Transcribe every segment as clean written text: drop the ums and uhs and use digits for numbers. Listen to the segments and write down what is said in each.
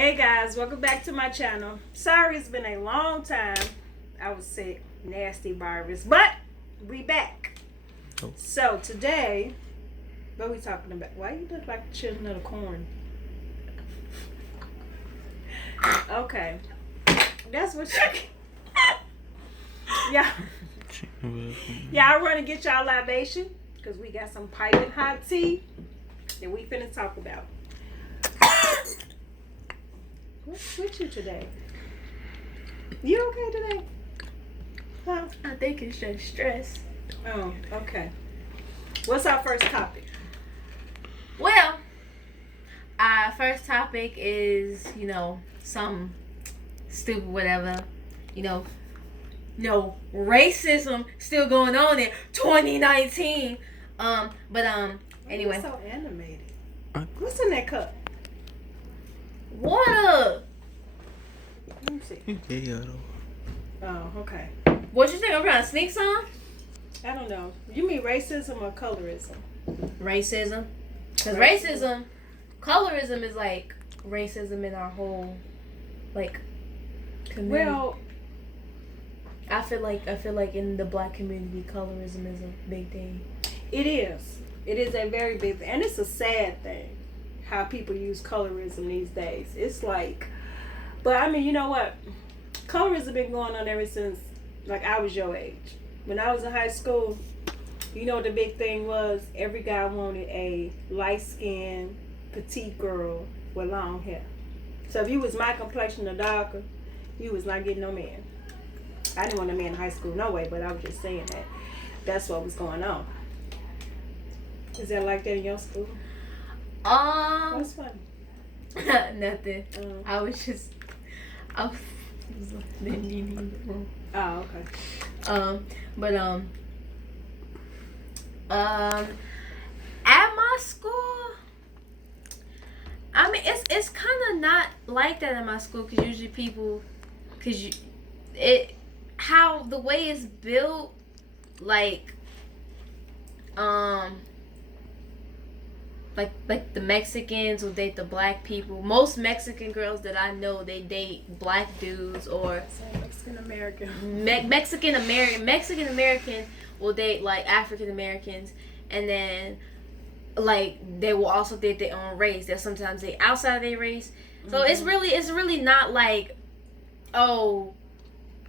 Hey guys, welcome back to my channel. Sorry it's been a long time. I was sick, nasty virus, but we back. Oh. So today, what are we talking about? Why you look like the children of the corn? Okay, that's what you. Yeah, y'all want to get y'all libation because we got some piping hot tea that we finna talk about. What's with you today? You okay today? Huh? I think it's just stress. Oh, okay. What's our first topic? Well, our first topic is, some stupid whatever. Racism still going on in 2019. Anyway. You're so animated. What's in that cup? Water. Let me see. Yeah. Oh, okay. What you think I'm trying to sneak some? I don't know. You mean racism or colorism? Racism. Because colorism is like racism in our whole, community. Well, I feel like in the black community, colorism is a big thing. it is. It is a very big thing. And it's a sad thing how people use colorism these days. It's like, but I mean, you know what? Colorism been going on ever since, I was your age. When I was in high school, you know what the big thing was? Every guy wanted a light-skinned, petite girl with long hair. So if you was my complexion or darker, you was not getting no man. I didn't want a man in high school, no way, but I was just saying that. That's what was going on. Is that like that in your school? What's funny? Nothing. I was Oh, okay. At my school, I mean, it's kind of not like that at my school because usually how the way it's built, like the Mexicans will date the black people. Most Mexican girls that I know, they date black dudes or Mexican American. Mexican American will date like African Americans, and then they will also date their own race. That sometimes they outside of their race. So it's really not like, oh,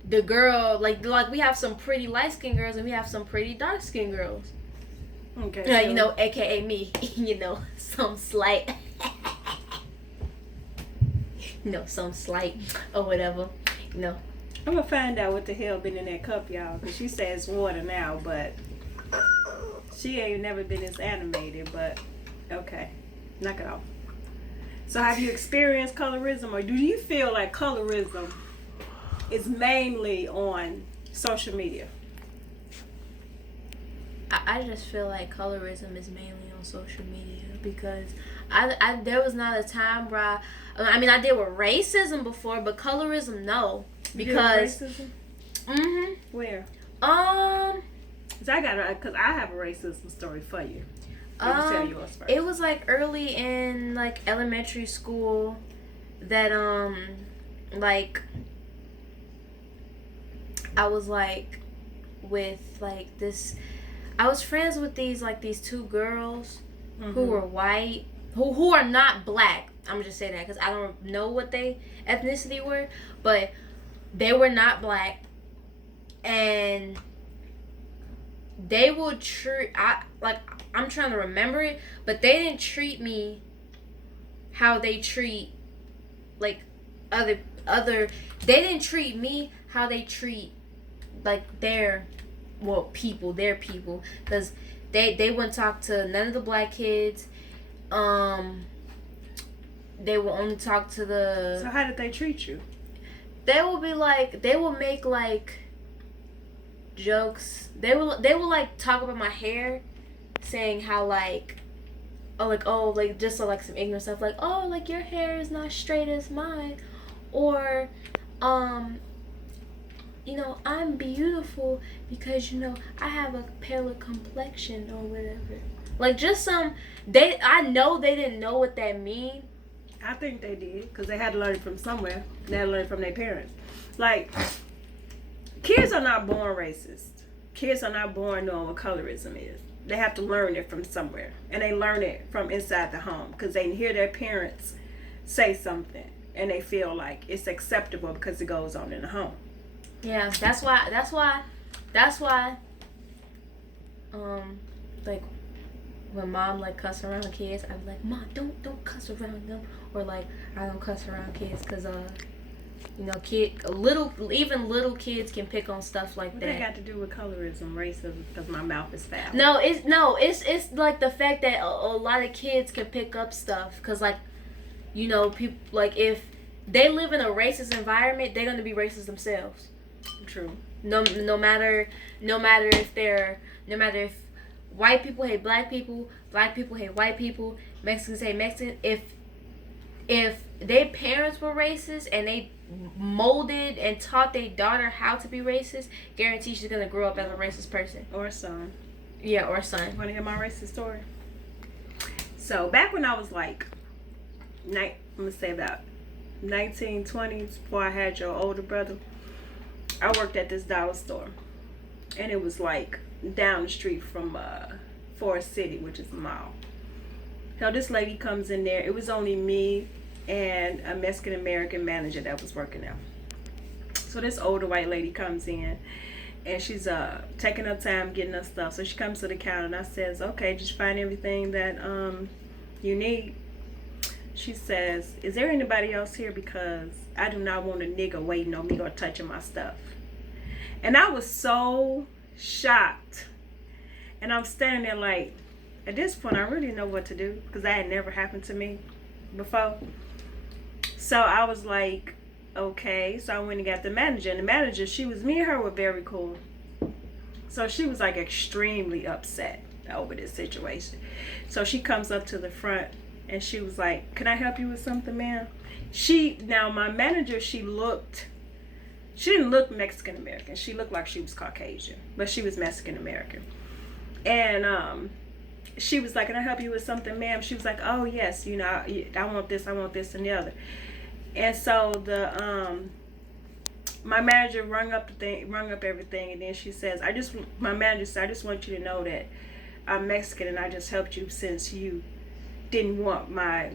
the girl like we have some pretty light skinned girls and we have some pretty dark skinned girls. Okay. AKA me. Some slight. Some slight or whatever. I'm gonna find out what the hell been in that cup, y'all, because she says water now, but she ain't never been as animated. But okay, knock it off. So have you experienced colorism, or do you feel like colorism is mainly on social media? I just feel like colorism is mainly on social media because I there was not a time where I deal with racism before, but colorism no, because racism. Mhm. Where? Cause Cause I have a racism story for you. Tell yours first. It was early in elementary school that I was with this. I was friends with these two girls who were white, who are not black. I'm just saying that because I don't know what they ethnicity were, but they were not black, and they would treat I'm trying to remember it, but they didn't treat me how they treat other. They didn't treat me how they treat their people, because they wouldn't talk to none of the black kids. They will only talk to the. So how did they treat you? They will be they will make jokes. They will talk about my hair, saying how just some ignorant stuff your hair is not straight as mine, or I'm beautiful because I have a paler complexion or whatever. Just some I know they didn't know what that mean, I think they did because they had to learn it from somewhere. They had to learn it from their parents. Like, kids are not born racist. Kids are not born knowing what colorism is. They have to learn it from somewhere. And they learn it from inside the home because they hear their parents say something and they feel like it's acceptable because it goes on in the home. Yeah, that's why like when mom like cuss around kids, I'm like, Mom, don't cuss around them, or like I don't cuss around kids because you know, even little kids can pick on stuff like that. What they got to do with colorism, racism? Because my mouth is foul. No, it's like the fact that a lot of kids can pick up stuff because, like, you know, people, like, if they live in a racist environment, they're gonna be racist themselves. True. No matter if white people hate black people hate white people, Mexicans hate Mexicans. If their parents were racist and they molded and taught their daughter how to be racist, guarantee she's gonna grow up as a racist person. Or son. Yeah, or son. Want to hear my racist story? So back when I was like, I'm gonna say about 1920s, before I had your older brother, I worked at this dollar store, and it was like down the street from Forest City, which is a mall. Hell, this lady comes in there. It was only me and a Mexican American manager that was working there. So this older white lady comes in, and she's taking her time getting her stuff. So she comes to the counter, and I says, "Okay, just find everything that you need." She says, "Is there anybody else here? Because I do not want a nigga waiting on me or touching my stuff." And I was so shocked. And I'm standing there like, at this point, I really know what to do because that had never happened to me before. So I was like, okay. So I went and got the manager. And the manager, me and her were very cool. So she was like extremely upset over this situation. So she comes up to the front and she was like, "Can I help you with something, ma'am?" Now my manager, she didn't look Mexican American. She looked like she was Caucasian, but she was Mexican American. And she was like, "Can I help you with something, ma'am?" She was like, "Oh yes, you know, I want this, and the other." And so my manager rung up everything, and then she says, my manager said, "I just want you to know that I'm Mexican, and I just helped you since you didn't want my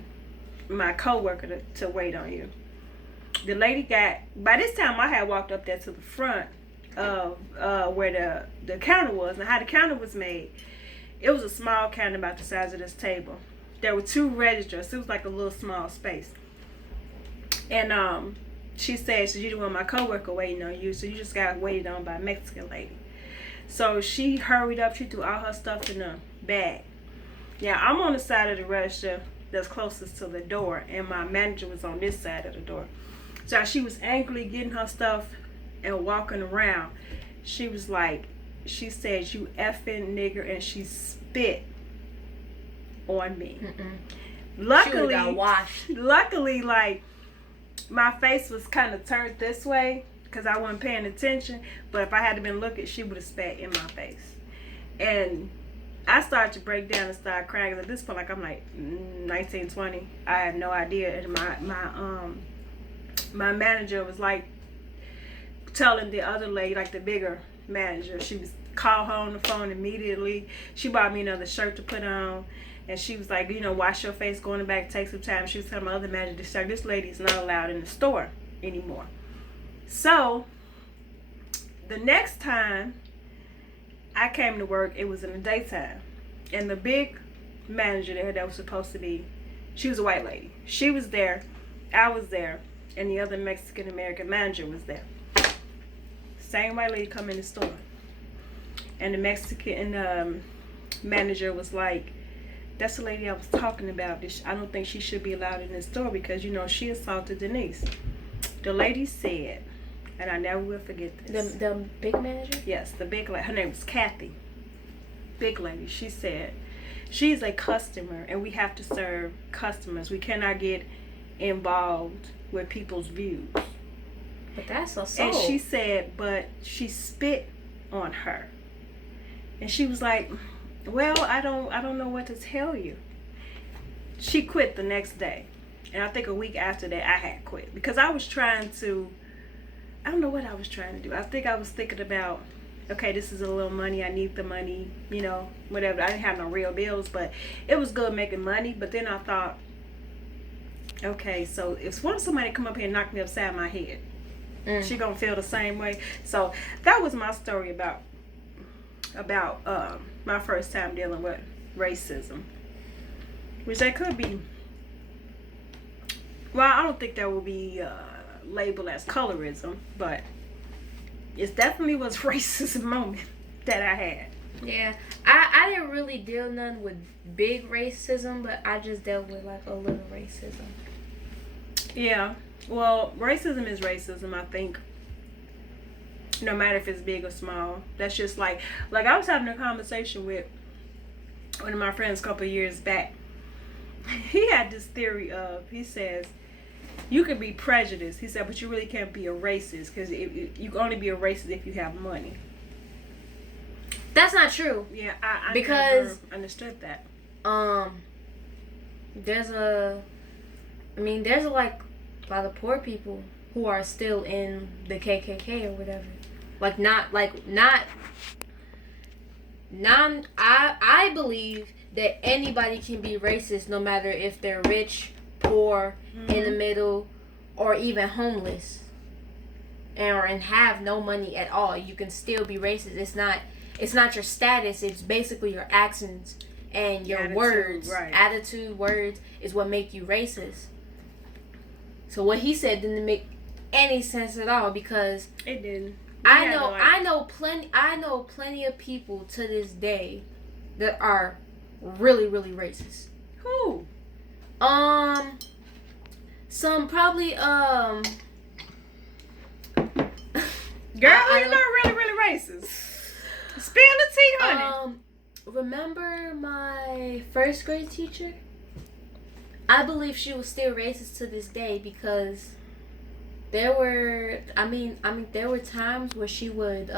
coworker to wait on you." The lady by this time I had walked up there to the front of where the counter was. Now how the counter was made, it was a small counter about the size of this table. There were 2 registers. It was like a little small space. And she said, "So you didn't want my coworker waiting on you, so you just got waited on by a Mexican lady." So she hurried up. She threw all her stuff in a bag. Now I'm on the side of the register that's closest to the door, and my manager was on this side of the door. So she was angrily getting her stuff and walking around. She was like, she said, "You effing nigger," and she spit on me. Luckily, she got washed. Luckily, like, my face was kind of turned this way because I wasn't paying attention. But if I had been looking, she would have spat in my face. And I started to break down and start crying. At this point, like, I'm like 19, 20. I had no idea. And my manager was like telling the other lady, like the bigger manager, she was called her on the phone immediately. She bought me another shirt to put on, and she was like, you know, wash your face, go in the back, take some time. She was telling my other manager, this lady's not allowed in the store anymore. So the next time I came to work, it was in the daytime, and the big manager there that was supposed to be, she was a white lady. She was there, I was there, and the other Mexican American manager was there. Same white lady come in the store, and the Mexican manager was like, "That's the lady I was talking about. I don't think she should be allowed in the store because, you know, she assaulted Denise." The lady said, and I never will forget this. The big manager? Yes, the big lady. Her name was Kathy. Big lady. She said, "She's a customer, and we have to serve customers. We cannot get involved with people's views." But that's assault. And she said, but she spit on her. And she was like, "Well, I don't know what to tell you." She quit the next day. And I think a week after that, I had quit because I was trying to. I don't know what I was trying to do. I think I was thinking about, okay, this is a little money. I need the money, you know, whatever. I didn't have no real bills, but it was good making money. But then I thought, okay, so if somebody come up here and knock me upside my head, she gonna feel the same way. So that was my story about my first time dealing with racism, which that could be. Well, I don't think that would be labeled as colorism, but it definitely was a racist moment that I had. Yeah, I didn't really deal none with big racism, but I just dealt with like a little racism. Yeah, well, racism is racism, I think. No matter if it's big or small. That's just like I was having a conversation with one of my friends a couple of years back. He had this theory of, he says, you can be prejudiced. He said, but you really can't be a racist because you can only be a racist if you have money. That's not true. Yeah, I because never understood that. There's a like a lot of poor people who are still in the KKK or whatever. I believe that anybody can be racist no matter if they're rich, poor, in the middle, or even homeless, and have no money at all. You can still be racist. It's not your status. It's basically your actions and your words. Right. Attitude, words is what make you racist. So what he said didn't make any sense at all because it didn't. I know plenty of people to this day that are really, really racist. Who? Some probably Girl, you're not really, really racist. Spill the tea, honey. Remember my first grade teacher? I believe she was still racist to this day because there were times where she would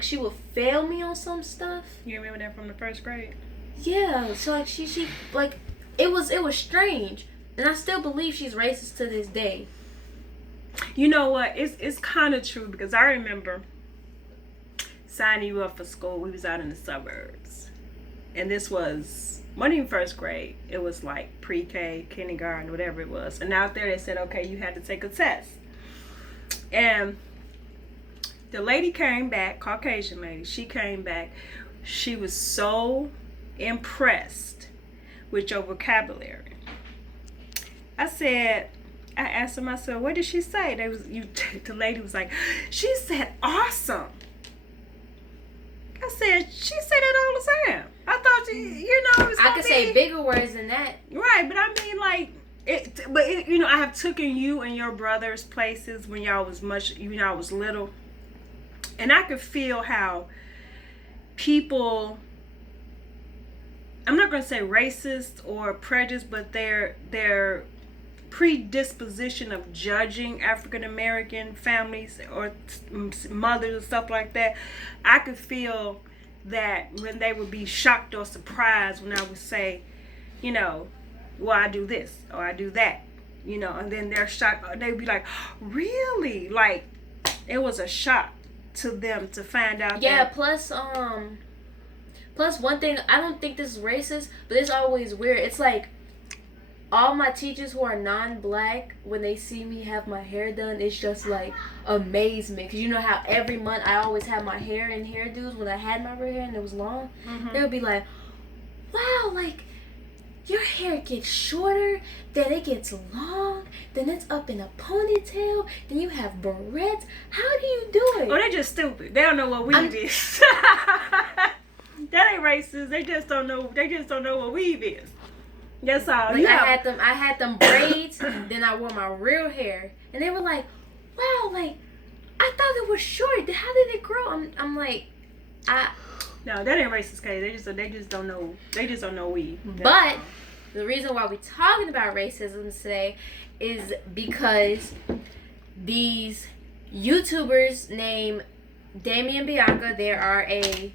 she would fail me on some stuff. You remember that from the first grade? Yeah, so like she like it was strange, and I still believe she's racist to this day. You know what? It's kind of true because I remember signing you up for school. We was out in the suburbs, and this was not even first grade. It was like pre-K, kindergarten, whatever it was. And out there they said, okay, you had to take a test. And the lady came back, Caucasian lady. She came back. She was so impressed with your vocabulary. I asked her myself, what did she say? The lady was like, she said awesome. I said, she said it all the time. I thought I could say bigger words than that. Right, but I mean like I have taken you and your brothers places when y'all was I was little. And I could feel how people, I'm not going to say racist or prejudiced, but their predisposition of judging African American families or mothers and stuff like that, I could feel that when they would be shocked or surprised when I would say, well, I do this or I do that, and then they're shocked. They'd be like, really? Like, it was a shock to them to find out. Yeah, plus one thing, I don't think this is racist, but it's always weird. It's like all my teachers who are non-black, when they see me have my hair done, it's just like amazement. Because you know how every month I always have my hair in hairdos when I had my red hair and it was long? Mm-hmm. They would be like, wow, like, your hair gets shorter, then it gets long, then it's up in a ponytail, then you have barrettes. How do you do it? Oh, they're just stupid. They don't know what weave is. That ain't racist. They just don't know. They just don't know what weave is. That's all. Like, I had them braids, then I wore my real hair, and they were like, "Wow, like I thought it was short. How did it grow?" I'm like, No, that ain't racist, Kay. They just don't know. They just don't know weave. But the reason why we're talking about racism today is because these YouTubers named Damien and Bianca, they are a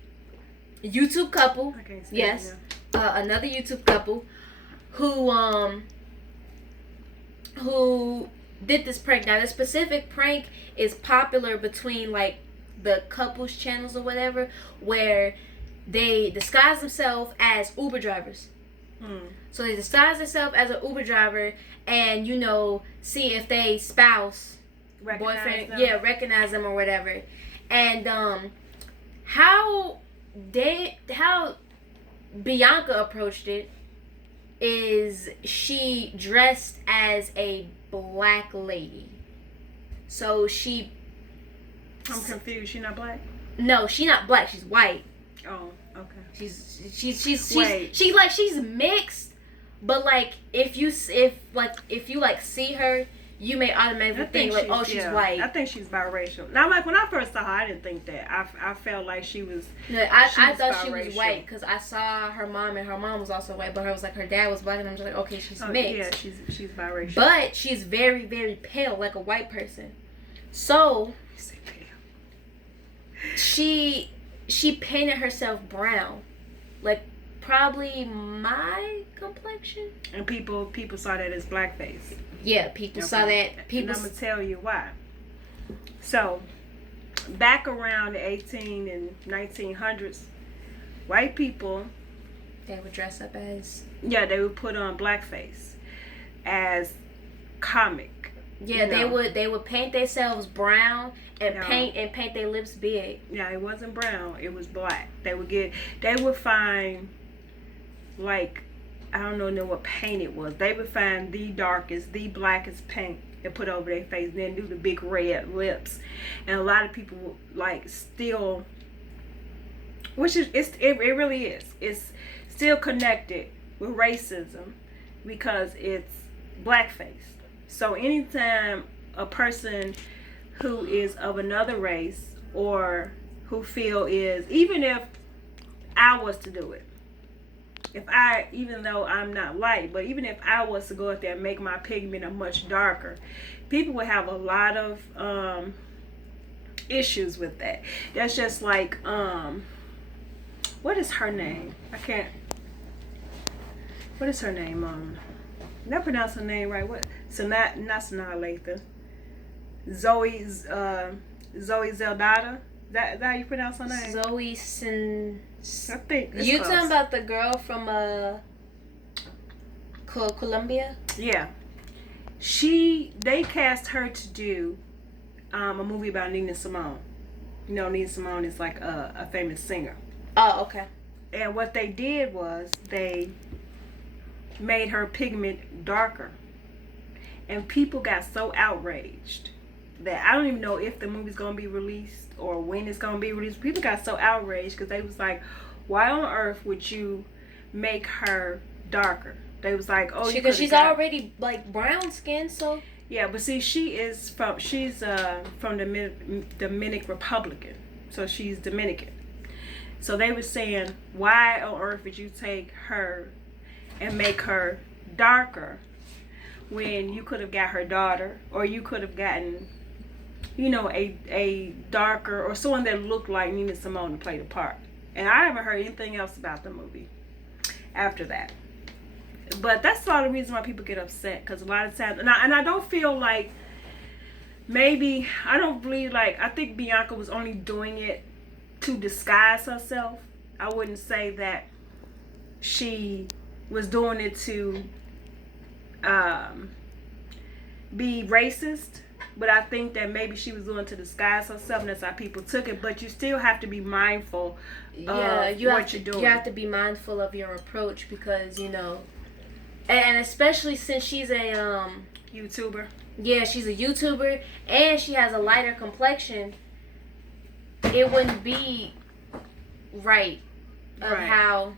YouTube couple. Yes, another YouTube couple. who did this prank. Now, this specific prank is popular between like the couples channels or whatever, where they disguise themselves as Uber drivers. So they disguise themselves as an Uber driver, and see if they spouse, boyfriend, recognize them or whatever. And how Bianca approached it is she dressed as a black lady. So I'm confused. She not black? No, she not black. She's white. Oh, okay. She's mixed, but like if you see her, you may automatically think like, oh, she's white. I think she's biracial. Now, like when I first saw her, I didn't think that. I felt like she was. No, I thought she was white because I saw her mom, and her mom was also white, but her was like her dad was black, and I'm just like, okay, she's mixed. Yeah, she's biracial. But she's very, very pale, like a white person. So she painted herself brown, like probably my complexion. And people saw that as blackface. Yeah, people saw that. And I'm gonna tell you why. So, back around the 18 and 1900s, white people, they would dress up as. Yeah, they would put on blackface as comic. Yeah, they would paint themselves brown and paint their lips big. Yeah, it wasn't brown, it was black. They would find, like, I don't know what paint it was. They would find the darkest, the blackest paint and put over their face, and then do the big red lips. And a lot of people would, like, still, which is it really is. It's still connected with racism because it's blackface. So anytime a person who is of another race or who feel is, even if I was to do it, even though I'm not light, but even if I was to go out there and make my pigment a much darker, people would have a lot of issues with that. That's just like, what is her name? What is her name? Did I pronounce her name right? What? So not Sanaa Lathan. Zoe Zeldada. Is that how you pronounce her name? Zoe I think you talking about the girl from Colombia? Yeah. They cast her to do a movie about Nina Simone. You know, Nina Simone is like a famous singer. Oh, okay. And what they did was they made her pigment darker. And people got so outraged that I don't even know if the movie's going to be released or when it's going to be released. People got so outraged because they was like, why on earth would you make her darker? They was like, oh, because she's already like brown skin, so. Yeah, but see, she's from the Dominican Republic, so she's Dominican. So they were saying, why on earth would you take her and make her darker when you could have got her daughter, or you could have gotten, a darker or someone that looked like Nina Simone to play the part. And I haven't heard anything else about the movie after that. But that's all the reason why people get upset, because a lot of times, and I don't feel like, maybe, I don't believe, like, I think Bianca was only doing it to disguise herself. I wouldn't say that she was doing it to be racist, but I think that maybe she was doing it to disguise herself, and that's how people took it. But you still have to be mindful of what you're doing. You have to be mindful of your approach because, and especially since she's a YouTuber. Yeah, she's a YouTuber, and she has a lighter complexion. It wouldn't be right of how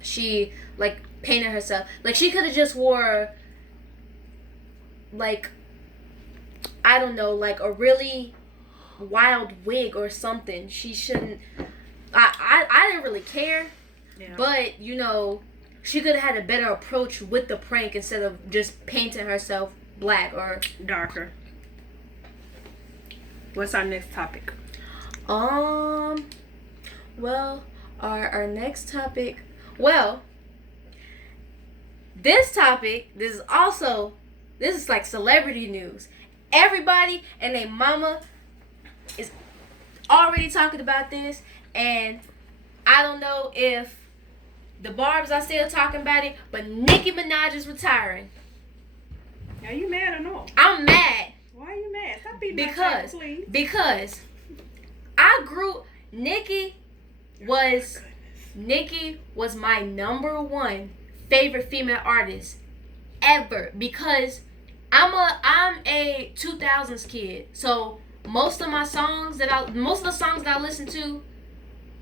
she like painted herself. Like she could have just wore like, I don't know, like a really wild wig or something. She shouldn't. I didn't really care, but she could have had a better approach with the prank instead of just painting herself black or darker. What's our next topic? Well, our next topic, well, this topic, this is like celebrity news. Everybody and their mama is already talking about this, and I don't know if the Barbs are still talking about it, but Nicki Minaj is retiring. Are you mad or no? I'm mad. Why are you mad? Stop being Because Nicki was my number one favorite female artist ever, because I'm a 2000s kid. So most of the songs that I listen to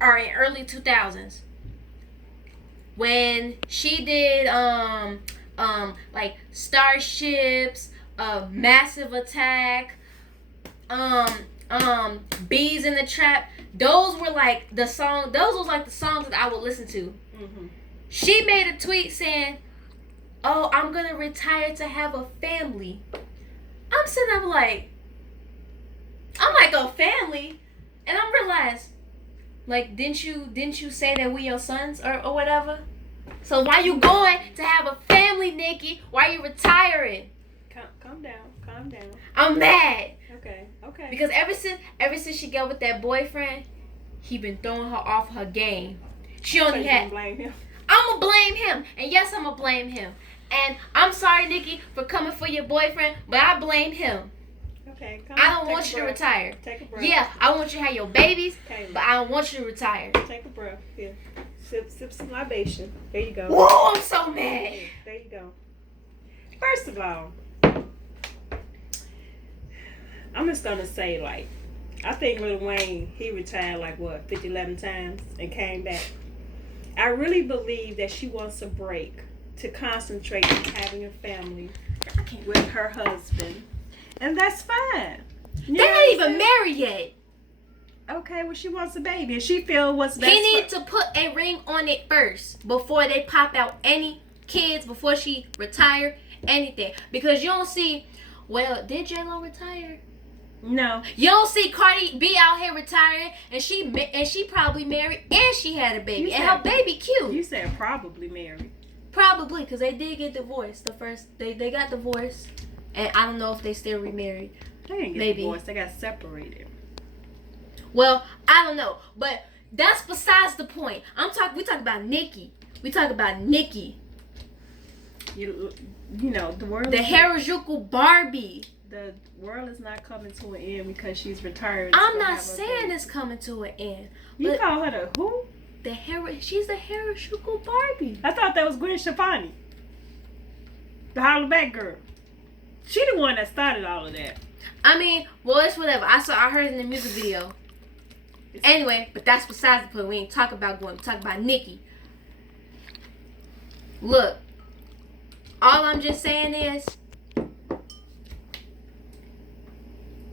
are in early 2000s. When she did like Starships, Massive Attack, Bees in the Trap, those was like the songs that I would listen to. Mm-hmm. She made a tweet saying, "Oh, I'm gonna retire to have a family." I'm sitting up like, a family, and I realized, like, didn't you say that we your sons or whatever? So why you going to have a family, Nicki? Why you retiring? Calm down. I'm mad. Okay. Because ever since she got with that boyfriend, he been throwing her off her game. She only had. Blame him. I'ma blame him, and yes, I'ma blame him. And I'm sorry, Nicki, for coming for your boyfriend, but I blame him. Okay, I don't want you to retire. Take a breath. Yeah, I want you to have your babies, Kayla. but I don't want you to retire. Take a breath. Here. Sip some libation. There you go. Whoa, I'm so mad. There you go. First of all, I'm just gonna say, like, I think Lil Wayne, he retired like 11 times and came back. I really believe that she wants a break to concentrate on having a family with her husband. And that's fine. They're not even married yet. Okay, well, she wants a baby, and she feels what's best. He needs to put a ring on it first before they pop out any kids, before she retire, anything. Because you don't see, well, did J-Lo retire? No. You don't see Cardi B out here retiring, and she probably married, and she had a baby, and her baby cute. You said probably married. Probably, because they did get divorced. They got divorced, and I don't know if they still remarried. They didn't get divorced. They got separated. Well, I don't know, but that's besides the point. We talk about Nicki. You know, the world. The Harajuku Barbie. The world is not coming to an end because she's retired. I'm not saying it's coming to an end. You call her the who? She's the Harajuku Barbie. I thought that was Gwen Stefani, the Hollaback girl. She the one that started all of that. I mean, well, it's whatever. I heard it in the music video. Anyway, but that's besides the point. We ain't talk about Gwen. We talk about Nicki. Look, all I'm just saying is,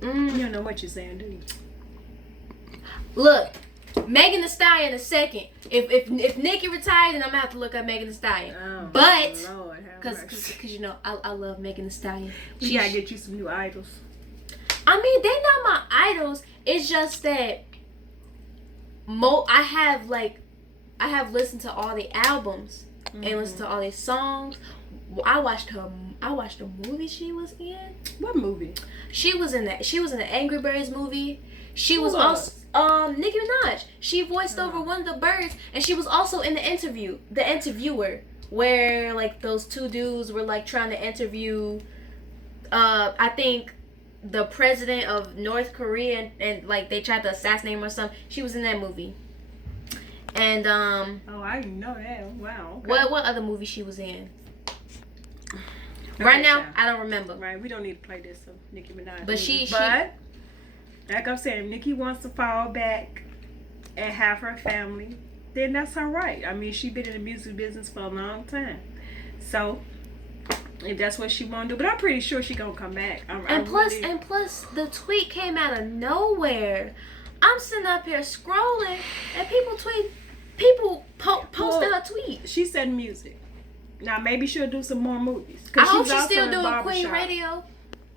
you don't know what you're saying, do you? Look, Megan Thee Stallion in a second. If Nicki retired, then I'm gonna have to look up Megan Thee Stallion. Oh, but Lord, cause you know I love Megan Thee Stallion. You gotta get you some new idols. I mean, they're not my idols. It's just that I have listened to all the albums and listened to all the songs. I watched the movie she was in. What movie? She was in the Angry Birds movie. She was also Nicki Minaj. She voiced over one of the birds, and she was also in the interviewer, where like those two dudes were like trying to interview I think the president of North Korea, and like they tried to assassinate him or something. She was in that movie. And oh, I didn't know that. Wow. Okay. What other movie she was in? Right now, I don't remember. Right, we don't need to play this Nicki Minaj. But like I'm saying, if Nicki wants to fall back and have her family, then that's her right. I mean, she's been in the music business for a long time, so if that's what she want to do, but I'm pretty sure she gonna come back. Plus, the tweet came out of nowhere. I'm sitting up here scrolling, and people posted her tweet. She said music. Now maybe she'll do some more movies. I hope she's still doing Queen Radio.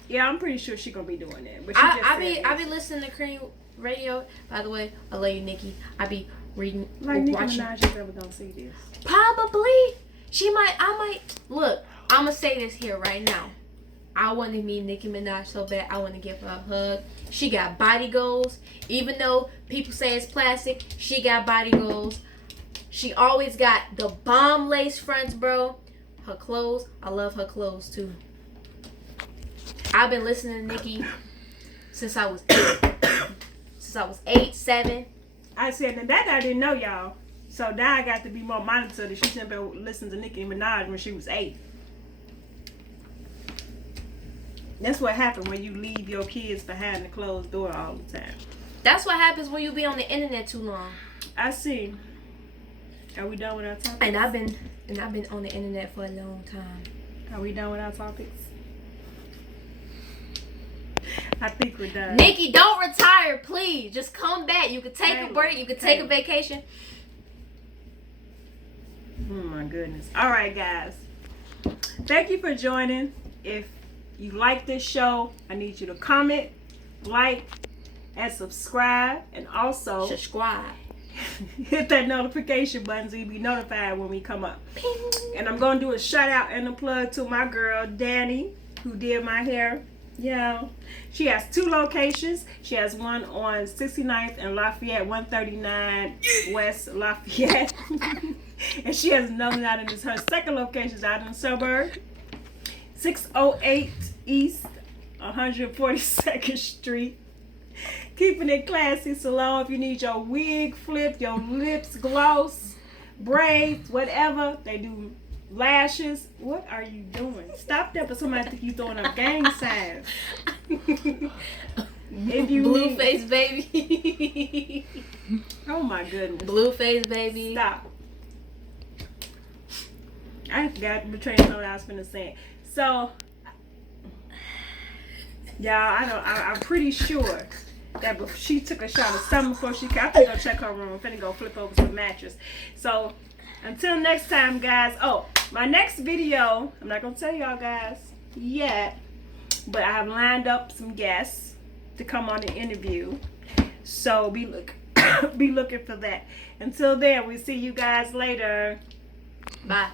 Yeah, I'm pretty sure she's gonna be doing that. But I be listening to Queen Radio. By the way, I love you, Nikki. I be reading, like Nicki watching. Minaj is ever gonna see this? Probably. Look, I'm going to say this here right now. I want to meet Nicki Minaj so bad. I want to give her a hug. She got body goals. Even though people say it's plastic, she got body goals. She always got the bomb lace fronts, bro. Her clothes, I love her clothes too. I've been listening to Nicki since I was 8, 7. I said, and that I didn't know, y'all. So now I got to be more monitored that she shouldn't be listening to Nicki Minaj when she was 8. That's what happened when you leave your kids behind the closed door all the time. That's what happens when you be on the internet too long. I see. Are we done with our topics? And I've been on the internet for a long time. Are we done with our topics? I think we're done. Nicki, don't retire, please. Just come back. You could take a break. You could take a vacation. Oh my goodness. All right, guys. Thank you for joining. If you like this show, I need you to comment, like, and subscribe. And also subscribe. Hit that notification button so you'll be notified when we come up. Ping. And I'm going to do a shout out and a plug to my girl, Danny, who did my hair. Yeah. She has 2 locations. She has one on 69th and Lafayette, 139 West Lafayette. And she has another out in this. Her second location is out in the suburb. 608 East 142nd Street. Keeping it classy salon. If you need your wig flipped, your lips gloss, braids, whatever. They do lashes. What are you doing? Stop that, but somebody think you throwing up gang signs. If you Blueface baby. Oh my goodness. Blueface baby. Stop. I forgot to betray what I was finna say. So, y'all, I'm pretty sure that she took a shot of something before she came. I'm finna go check her room. I'm finna go flip over some mattress. So, until next time, guys. Oh, my next video, I'm not gonna tell y'all guys yet, but I have lined up some guests to come on the interview. So be looking for that. Until then, we'll see you guys later. Bye.